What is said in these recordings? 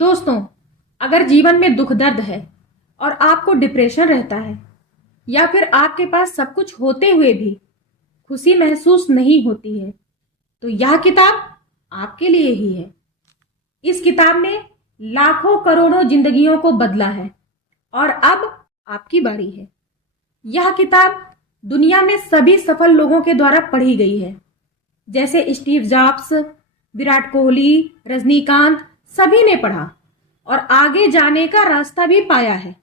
दोस्तों, अगर जीवन में दुख दर्द है और आपको डिप्रेशन रहता है या फिर आपके पास सब कुछ होते हुए भी खुशी महसूस नहीं होती है, तो यह किताब आपके लिए ही है। इस किताब ने लाखों करोड़ों जिंदगियों को बदला है और अब आपकी बारी है। यह किताब दुनिया में सभी सफल लोगों के द्वारा पढ़ी गई है, जैसे स्टीव जॉब्स, विराट कोहली, रजनीकांत, सभी ने पढ़ा और आगे जाने का रास्ता भी पाया है।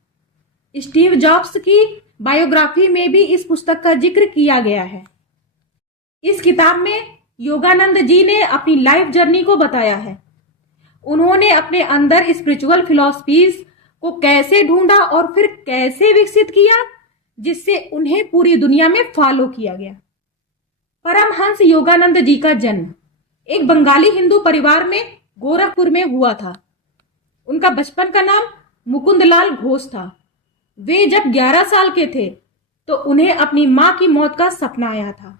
स्टीव जॉब्स की बायोग्राफी में भी इस पुस्तक का जिक्र किया गया है। इस किताब में योगानंद जी ने अपनी लाइफ जर्नी को बताया है। उन्होंने अपने अंदर स्पिरिचुअल फिलॉसफीज को कैसे ढूंढा और फिर कैसे विकसित किया, जिससे उन्हें पूरी दुनिया में फॉलो किया गया। परमहंस योगानंद जी का जन्म एक बंगाली हिंदू परिवार में गोरखपुर में हुआ था। उनका बचपन का नाम मुकुंदलाल घोष था। वे जब 11 साल के थे तो उन्हें अपनी मां की मौत का सपना आया था।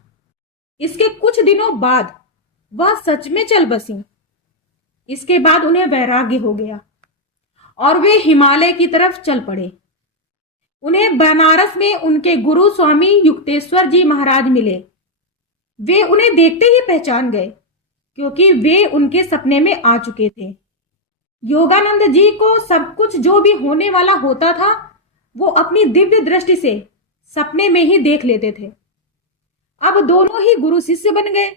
इसके कुछ दिनों बाद वह सच में चल बसी। इसके बाद उन्हें वैराग्य हो गया और वे हिमालय की तरफ चल पड़े। उन्हें बनारस में उनके गुरु स्वामी युक्तेश्वर जी महाराज मिले। वे उन्हें देखते ही पहचान गए क्योंकि वे उनके सपने में आ चुके थे। योगानंद जी को सब कुछ जो भी होने वाला होता था वो अपनी दिव्य दृष्टि से सपने में ही देख लेते थे। अब दोनों ही गुरु शिष्य बन गए।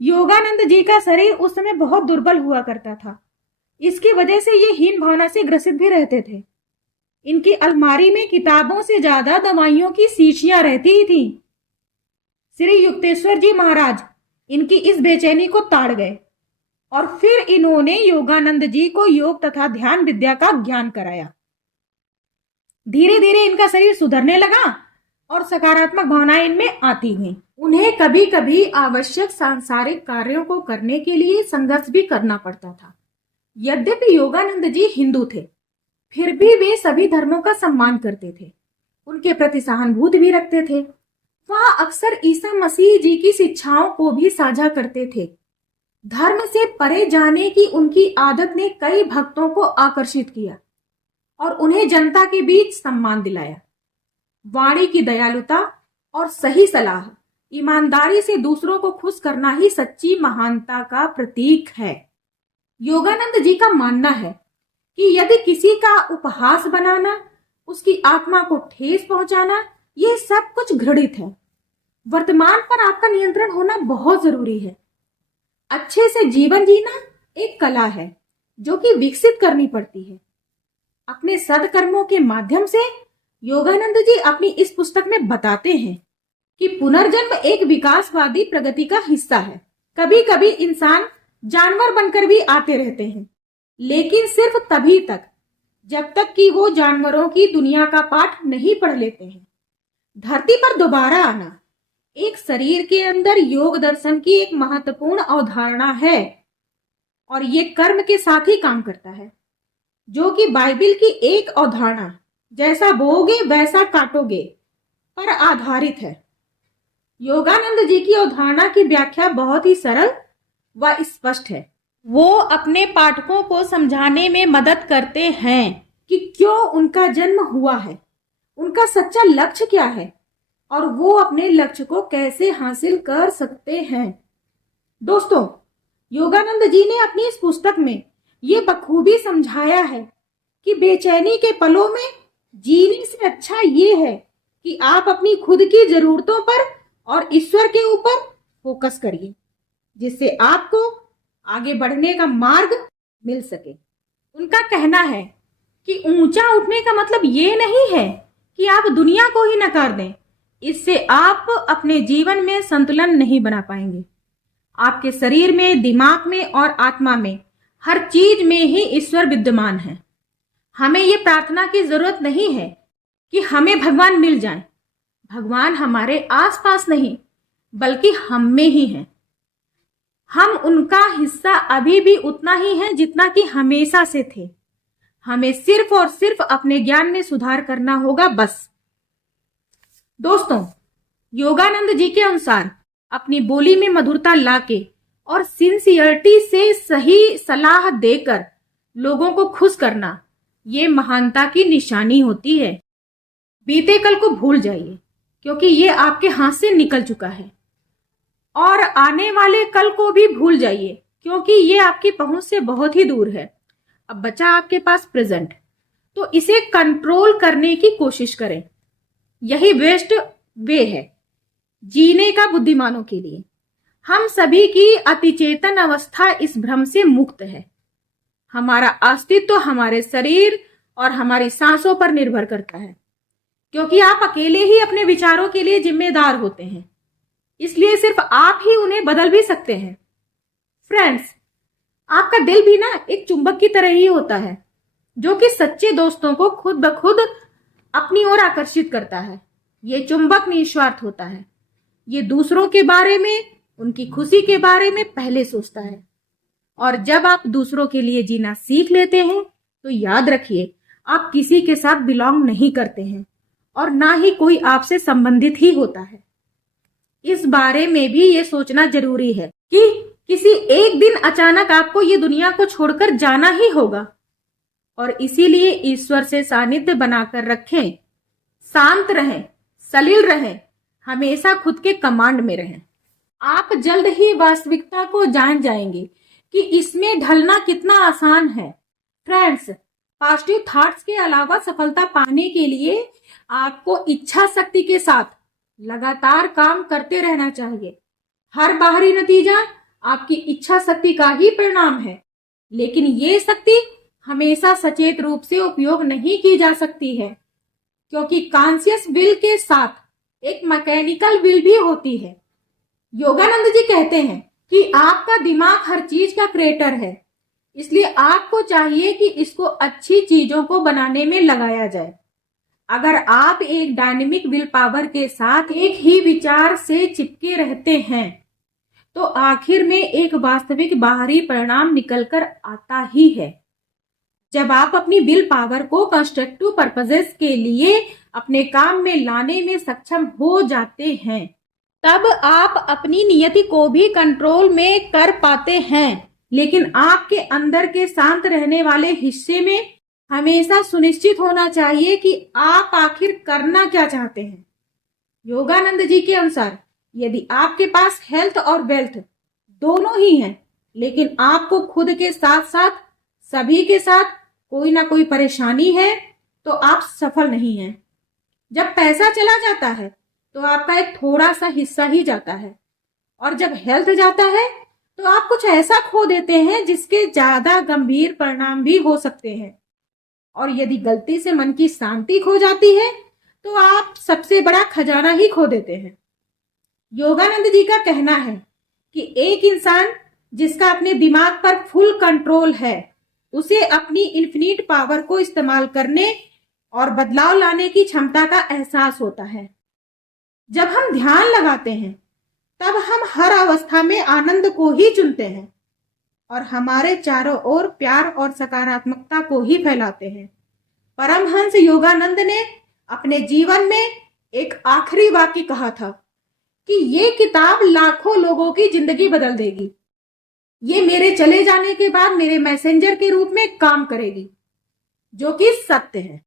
योगानंद जी का शरीर उस समय बहुत दुर्बल हुआ करता था। इसकी वजह से ये हीन भावना से ग्रसित भी रहते थे। इनकी अलमारी में किताबों से ज्यादा दवाइयों की शीशियां रहती ही थी। श्री युक्तेश्वर जी महाराज इनकी इस बेचैनी को ताड़ गए और फिर इन्होंने योगानंद जी को योग तथा ध्यान विद्या का ज्ञान कराया। धीरे धीरे इनका शरीर सुधरने लगा और सकारात्मक भावनाएं इनमें आती गईं। उन्हें कभी कभी आवश्यक सांसारिक कार्यों को करने के लिए संघर्ष भी करना पड़ता था। यद्यपि योगानंद जी हिंदू थे, फिर भी वे सभी धर्मों का सम्मान करते थे, उनके प्रति सहानुभूति भी रखते थे। वह अक्सर ईसा मसीह जी की शिक्षाओं को भी साझा करते थे। धर्म से परे जाने की उनकी आदत ने कई भक्तों को आकर्षित किया और उन्हें जनता के बीच सम्मान दिलाया। वाणी की दयालुता और सही सलाह, ईमानदारी से दूसरों को खुश करना ही सच्ची महानता का प्रतीक है। योगानंद जी का मानना है कि यदि किसी का उपहास बनाना, उसकी आत्मा को ठेस पहुंचाना, यह सब कुछ घृणित है। वर्तमान पर आपका नियंत्रण होना बहुत जरूरी है। अच्छे से जीवन जीना एक कला है जो कि विकसित करनी पड़ती है। अपने सदकर्मों के माध्यम से योगानंद जी अपनी इस पुस्तक में बताते हैं कि पुनर्जन्म एक विकासवादी प्रगति का हिस्सा है। कभी कभी इंसान जानवर बनकर भी आते रहते हैं, लेकिन सिर्फ तभी तक जब तक कि वो जानवरों की दुनिया का पाठ नहीं पढ़ लेते हैं। धरती पर दोबारा आना एक शरीर के अंदर योग दर्शन की एक महत्वपूर्ण अवधारणा है और ये कर्म के साथ ही काम करता है, जो कि बाइबिल की एक अवधारणा जैसा बोओगे वैसा काटोगे पर आधारित है। योगानंद जी की अवधारणा की व्याख्या बहुत ही सरल व स्पष्ट है। वो अपने पाठकों को समझाने में मदद करते हैं कि क्यों उनका जन्म हुआ है, उनका सच्चा लक्ष्य क्या है और वो अपने लक्ष्य को कैसे हासिल कर सकते हैं। दोस्तों, योगानंद जी ने अपनी इस पुस्तक में ये बखूबी समझाया है कि बेचैनी के पलों में जीने से अच्छा ये है कि आप अपनी खुद की जरूरतों पर और ईश्वर के ऊपर फोकस करिए, जिससे आपको आगे बढ़ने का मार्ग मिल सके। उनका कहना है कि ऊंचा उठने का मतलब ये नहीं है कि आप दुनिया को ही नकार दें। इससे आप अपने जीवन में संतुलन नहीं बना पाएंगे। आपके शरीर में, दिमाग में और आत्मा में, हर चीज में ही ईश्वर विद्यमान है। हमें ये प्रार्थना की जरूरत नहीं है कि हमें भगवान मिल जाएं। भगवान हमारे आसपास नहीं बल्कि हम में ही है। हम उनका हिस्सा अभी भी उतना ही है जितना कि हमेशा से थे। हमें सिर्फ और सिर्फ अपने ज्ञान में सुधार करना होगा, बस। दोस्तों, योगानंद जी के अनुसार अपनी बोली में मधुरता लाके और सिंसियरिटी से सही सलाह देकर लोगों को खुश करना, ये महानता की निशानी होती है। बीते कल को भूल जाइए, क्योंकि ये आपके हाथ से निकल चुका है। और आने वाले कल को भी भूल जाइए, क्योंकि ये आपकी पहुंच से बहुत ही दूर है। अब बचा आपके पास प्रेजेंट, तो इसे कंट्रोल करने की कोशिश करें। यही बेस्ट वे है जीने का बुद्धिमानों के लिए। हम सभी की अतिचेतन अवस्था इस भ्रम से मुक्त है। हमारा अस्तित्व हमारे शरीर और हमारी सांसों पर निर्भर करता है, क्योंकि आप अकेले ही अपने विचारों के लिए जिम्मेदार होते हैं। इसलिए सिर्फ आप ही उन्हें बदल भी सकते हैं। फ्रेंड्स, आपका दिल भी ना एक चुंबक की तरह ही होता है, जो कि सच्चे दोस्तों को खुद ब खुद अपनी ओर आकर्षित करता है। ये चुंबक निस्वार्थ होता है। ये दूसरों के बारे में, उनकी खुशी के बारे में पहले सोचता है। और जब आप दूसरों के लिए जीना सीख लेते हैं, तो याद रखिए, आप किसी के साथ बिलोंग नहीं करते हैं और ना ही कोई आपसे संबंधित ही होता है। इस बारे में भी ये सोचना जरूरी है कि किसी एक दिन अचानक आपको ये दुनिया को छोड़कर जाना ही होगा। और इसीलिए ईश्वर से सानिध्य बनाकर रखें, शांत रहें, सलील रहें, हमेशा खुद के कमांड में रहें। आप जल्द ही वास्तविकता को जान जाएंगे कि इसमें ढलना कितना आसान है। फ्रेंड्स, पॉजिटिव थॉट्स के अलावा सफलता पाने के लिए आपको इच्छा शक्ति के साथ लगातार काम करते रहना चाहिए। हर बाहरी नतीजा आपकी इच्छा शक्ति का ही परिणाम है, लेकिन ये शक्ति हमेशा सचेत रूप से उपयोग नहीं की जा सकती है, क्योंकि कॉन्शियस विल के साथ एक मैकेनिकल विल भी होती है। योगानंद जी कहते हैं कि आपका दिमाग हर चीज का क्रिएटर है, इसलिए आपको चाहिए कि इसको अच्छी चीजों को बनाने में लगाया जाए। अगर आप एक डायनेमिक विल पावर के साथ एक ही विचार से चिपके रहते हैं, तो आखिर में एक वास्तविक बाहरी परिणाम निकलकर आता ही है। जब आप अपनी विल पावर को कंस्ट्रक्टिव पर्पसेस के लिए अपने काम में लाने में सक्षम हो जाते हैं, तब आप अपनी नियति को भी कंट्रोल में कर पाते हैं। लेकिन आपके अंदर के शांत रहने वाले हिस्से में हमेशा सुनिश्चित होना चाहिए कि आप आखिर करना क्या चाहते हैं। योगानंद जी के अनुसार, यदि आपके पास हेल्थ और वेल्थ दोनों ही हैं, लेकिन आपको खुद के साथ साथ सभी के साथ कोई ना कोई परेशानी है, तो आप सफल नहीं हैं। जब पैसा चला जाता है, तो आपका एक थोड़ा सा हिस्सा ही जाता है, और जब हेल्थ जाता है, तो आप कुछ ऐसा खो देते हैं जिसके ज्यादा गंभीर परिणाम भी हो सकते हैं। और यदि गलती से मन की शांति खो जाती है, तो आप सबसे बड़ा खजाना ही खो देते हैं। योगानंद जी का कहना है कि एक इंसान जिसका अपने दिमाग पर फुल कंट्रोल है, उसे अपनी इन्फिनिट पावर को इस्तेमाल करने और बदलाव लाने की क्षमता का एहसास होता है। जब हम ध्यान लगाते हैं, तब हम हर अवस्था में आनंद को ही चुनते हैं और हमारे चारों ओर प्यार और सकारात्मकता को ही फैलाते हैं। परमहंस योगानंद ने अपने जीवन में एक आखिरी वाक्य कहा था कि ये किताब लाखों लोगों की जिंदगी बदल देगी। ये मेरे चले जाने के बाद मेरे मैसेंजर के रूप में काम करेगी, जो कि सत्य है।